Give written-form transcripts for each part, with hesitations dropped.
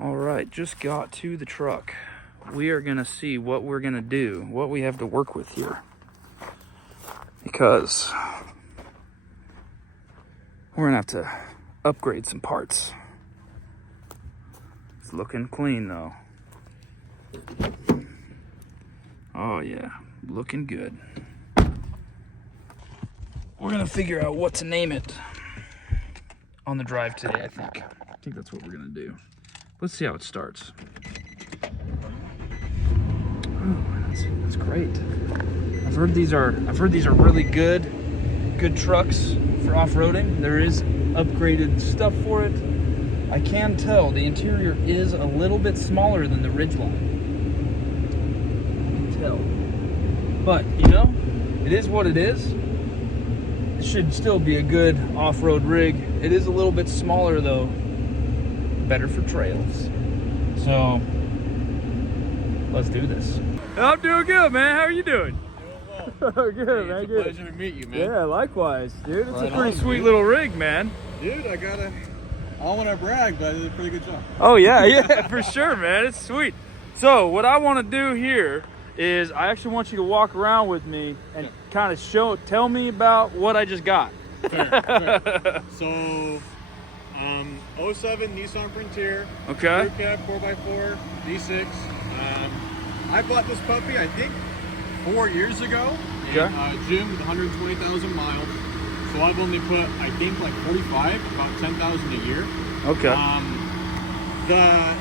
All right, just got to the truck. We are gonna see what we're gonna do, what we have to work with here. Because we're gonna have to upgrade some parts. It's looking clean though. Oh yeah, looking good. We're gonna figure out what to name it on the drive today, I think. I think that's what we're gonna do. Let's see how it starts. Oh, that's great. I've heard these are really good trucks for off-roading. There is upgraded stuff for it. I can tell the interior is a little bit smaller than the Ridgeline. I can tell. But, you know, it is what it is. It should still be a good off-road rig. It is a little bit smaller though. Better for trails. So, let's do this. I'm doing good, man. How are you doing? Doing well. Good, hey, man. It's a Good. pleasure to meet you, man. Yeah, likewise, dude. It's Right a pretty on, sweet dude. little rig, man. Dude, I don't want to brag, but I did a pretty good job. Oh yeah, for sure, man. It's sweet. So what I want to do here is I actually want you to walk around with me and kind of tell me about what I just got. Fair. So, 07 Nissan Frontier. Okay. Crew cab 4x4 V6. I bought this puppy, I think, 4 years ago in June with 120,000 miles. So I've only put, I think, like 45, about 10,000 a year. Okay.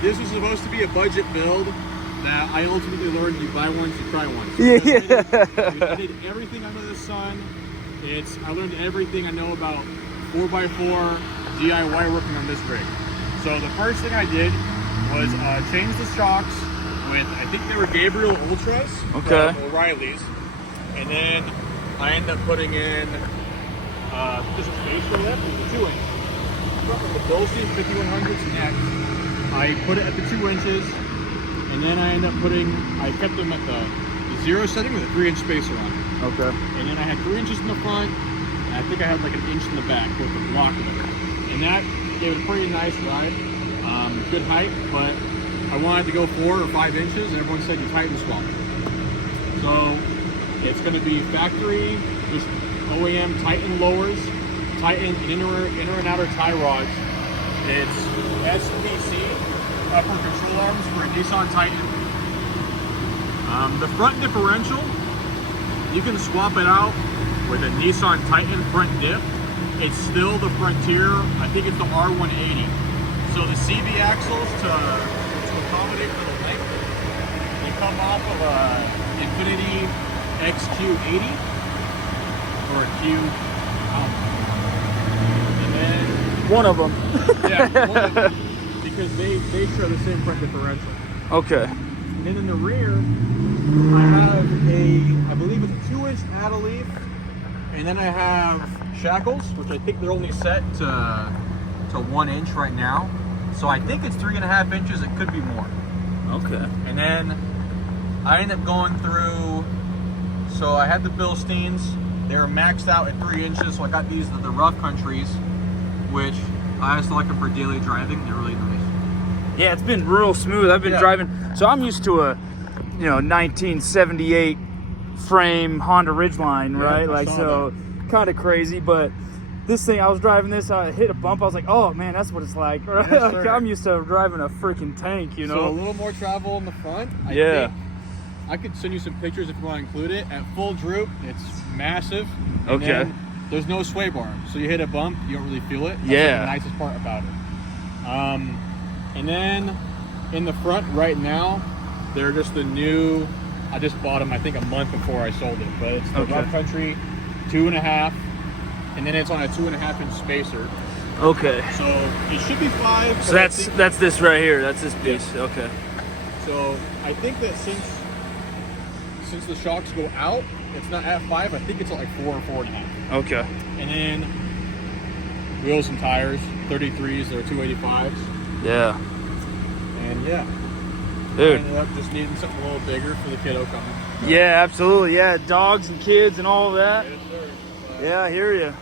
This was supposed to be a budget build that I ultimately learned you buy once, you try once. Yeah. I did everything under the sun. I learned everything I know about 4x4 DIY working on this rig. So the first thing I did was change the shocks with, I think they were Gabriel Ultras, Okay. O'Reilly's. And then I ended up putting in just a spacer lift, it's a 2-inch. I went with the Bilstein 5100 Snag. I put it at the 2 inches, and then I I kept them at the 0 setting with a 3-inch spacer on it. Okay. And then I had 3 inches in the front, and I think I had like an inch in the back with the block of it. And that gave it a pretty nice ride, good height, but I wanted to go 4 or 5 inches, and everyone said you tighten swap. So it's going to be factory, just OEM Titan lowers, Titan inner and outer tie rods. It's SPC, upper control arms for a Nissan Titan. The front differential, you can swap it out with a Nissan Titan front diff. It's still the Frontier, I think it's the R180. So the CV axles to accommodate for the length, they come off of a Infiniti XQ80 or a Q, and then One of them. yeah, one of them, because they share the same front differential. Okay. And then in the rear, I have I believe it's a 2-inch addle leaf, and then I have shackles, which I think they're only set to 1 inch right now. So I think it's 3.5 inches. It could be more. Okay. And then I ended up going through. So I had the Bilsteins. They were maxed out at 3 inches. So I got these the rough countries, which I just like them for daily driving. They're really nice. Yeah, it's been real smooth. I've been driving. So I'm used to a, 1978 frame Honda Ridgeline, right? Like, so kind of crazy, but this thing, I was driving this, I hit a bump, I was like, oh man, that's what it's like. Right? Yes, Like, I'm used to driving a freaking tank, you know? So a little more travel in the front. I think I could send you some pictures if you want to include it. At full droop, it's massive. And then there's no sway bar. So you hit a bump, you don't really feel it. That's like the nicest part about it. And then in the front right now, they're just the new, I just bought them I think a month before I sold it. But it's the Rough Country 2.5. And then it's on a 2.5-inch spacer. Okay. So it should be 5. So that's this right here. That's this piece. Yeah. Okay. So I think that since the shocks go out, it's not at 5. I think it's at like 4 or 4.5. Okay. And then wheels and tires, 33s. They're 285s. Yeah. And yeah. Dude. I ended up just needing something a little bigger for the kiddo coming. Yeah, absolutely. Yeah, dogs and kids and all of that. Yes, sir. Yeah, I hear you.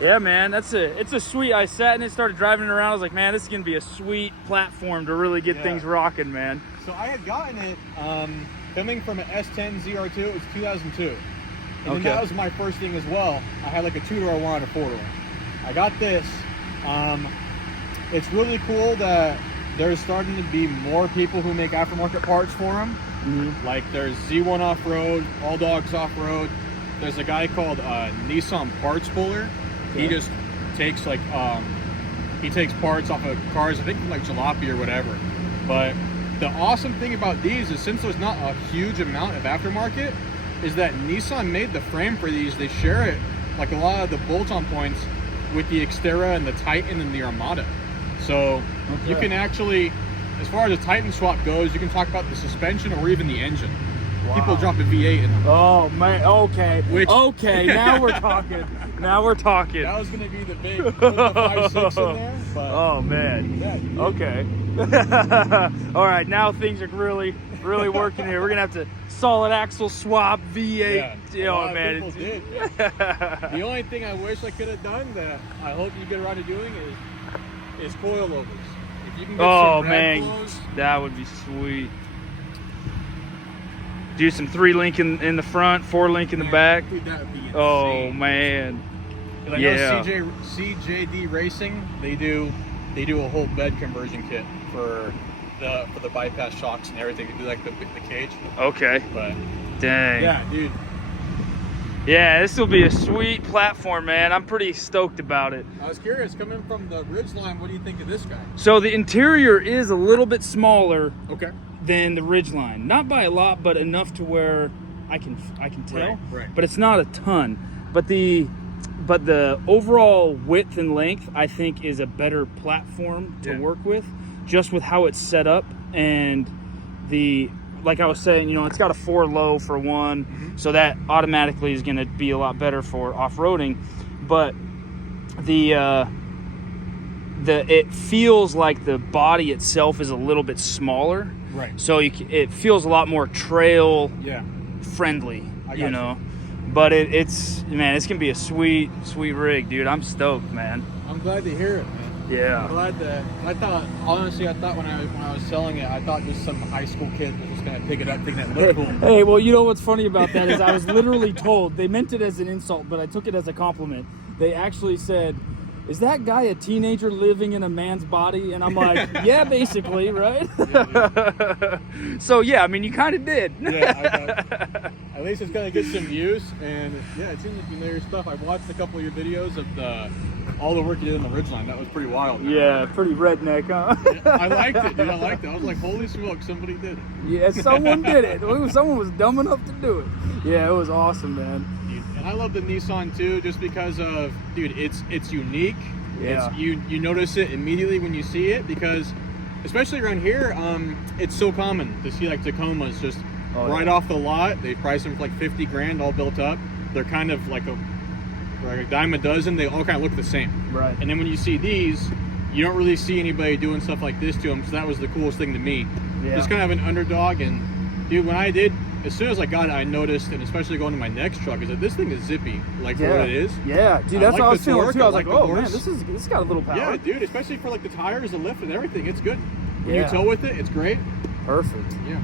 Yeah, man, it's a sweet. I sat in it, started driving it around. I was like, man, this is gonna be a sweet platform to really get things rocking, man. So I had gotten it coming from an S10 ZR2. It was 2002, and then that was my first thing as well. I had like a 2-door, I wanted a 4-door. I got this. It's really cool that there's starting to be more people who make aftermarket parts for them. Like there's Z1 Off-Road, All Dogs Off-Road. There's a guy called Nissan Parts Puller. He just takes like he takes parts off of cars, I think from like jalopy or whatever. But the awesome thing about these is, since there's not a huge amount of aftermarket, is that Nissan made the frame for these. They share it, like a lot of the bolt-on points, with the Xterra and the Titan and the Armada. So you can actually, as far as the Titan swap goes, you can talk about the suspension or even the engine. People drop a V8 in them. Oh man, okay. Okay, now we're talking. Now we're talking. That was going to be the big 5.6 in there. But oh man. Yeah, okay. All right, now things are really working here. We're gonna have to solid axle swap V8. Yeah, oh man. People did. The only thing I wish I could have done that I hope you get around to doing is coilovers. If you can get some red flows, that would be sweet. Do some 3-link in the front, 4-link in the back. Dude, that would be insane. Oh man. I know CJD Racing, they do a whole bed conversion kit for the bypass shocks and everything. They do like the cage. Okay. But dang. Yeah, dude. Yeah, this will be a sweet platform, man. I'm pretty stoked about it. I was curious, coming from the Ridgeline, what do you think of this guy? So the interior is a little bit smaller. Okay. Than the Ridgeline, not by a lot, but enough to where I can tell. Right. But it's not a ton. But the overall width and length, I think, is a better platform to work with, just with how it's set up. And like I was saying, it's got a 4 low for one, so that automatically is going to be a lot better for off-roading. But it feels like the body itself is a little bit smaller. Right. So it feels a lot more trail friendly, But it's gonna be a sweet rig, dude. I'm stoked, man. I'm glad to hear it, man. Yeah. I'm glad that I thought when I was selling it, I thought just some high school kid was just gonna pick it up, thinking that looked cool. Hey, well, you know what's funny about that is I was literally told, they meant it as an insult, but I took it as a compliment. They actually said, "Is that guy a teenager living in a man's body?" And I'm like, yeah, basically, right? Yeah, so yeah, I mean, you kind of did. Yeah, at least it's gonna get some views, and yeah, it seems like you know your stuff. I watched a couple of your videos of all the work you did on the Ridgeline. That was pretty wild. Yeah, pretty redneck, huh? Yeah, I liked it, dude. I liked it. I was like, holy smoke, somebody did it. Yeah, someone did it. Someone was dumb enough to do it. Yeah, it was awesome, man. And I love the Nissan too, just because of, dude, it's unique. Yeah. You notice it immediately when you see it, because especially around here, it's so common to see like Tacomas just right off the lot. They price them for like 50 grand, all built up. They're kind of like a dime a dozen. They all kind of look the same. Right. And then when you see these, you don't really see anybody doing stuff like this to them. So that was the coolest thing to me. Yeah. Just kind of an underdog. And dude, when I did, as soon as I got it, I noticed, and especially going to my next truck, is that this thing is zippy, like for what it is. Yeah, dude, that's what I was feeling too. I was like, oh man, this got a little power. Yeah, dude, especially for like the tires, the lift, and everything, it's good. When Yeah. you tow with it, it's great. Perfect. Yeah.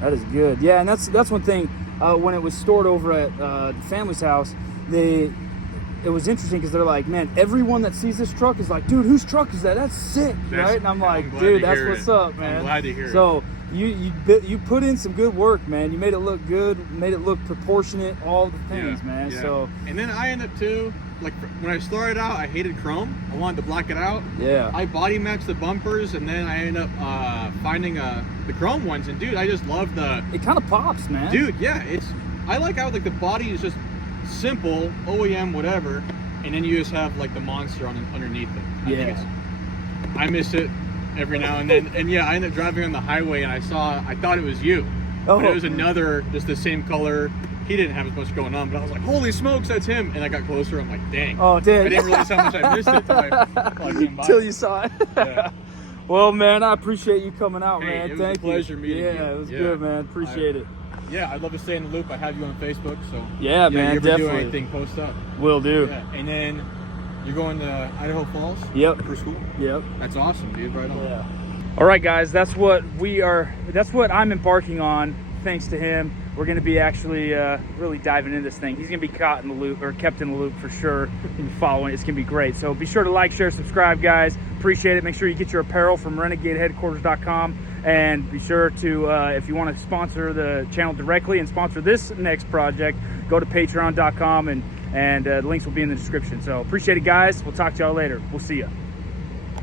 That is good. Yeah, and that's one thing. When it was stored over at the family's house, it was interesting because they're like, man, everyone that sees this truck is like, dude, whose truck is that? That's sick, right? And I'm like, dude, that's what's up, man. I'm glad to hear it. So you put in some good work, man. You made it look good, made it look proportionate, all the things, man. Yeah. So and then I ended up too, like when I started out, I hated chrome. I wanted to black it out. yeah, I body matched the bumpers, and then I ended up finding the chrome ones. And dude, I just love it kind of pops, man. Dude, yeah, I like how like the body is just simple, OEM, whatever, and then you just have like the monster underneath it. I miss it every now and then. And yeah, I ended up driving on the highway, and I thought it was you. Oh. But it was another, just the same color. He didn't have as much going on, but I was like, holy smokes, that's him. And I got closer, I'm like, dang. Oh, dang. I didn't realize how much I missed it till you saw it. Yeah. Well, man, I appreciate you coming out, Hey, man. it was Thank a pleasure you. meeting you. Yeah, it was good, man. Appreciate it. Yeah, I'd love to stay in the loop. I have you on Facebook, so Yeah, man, you ever definitely. do anything, post up. Will do. Yeah, and then You're going to Idaho Falls? Yep. For school? Yep. That's awesome, dude. Right on. Yeah. All right, guys, that's what I'm embarking on. Thanks to him, we're going to be actually really diving into this thing. He's going to be caught in the loop, or kept in the loop for sure. Following it's going to be great. So be sure to like, share, subscribe, guys. Appreciate it. Make sure you get your apparel from renegadeheadquarters.com, and be sure to if you want to sponsor the channel directly and sponsor this next project, go to patreon.com, and the links will be in the description. So appreciate it, guys. We'll talk to y'all later. We'll see ya.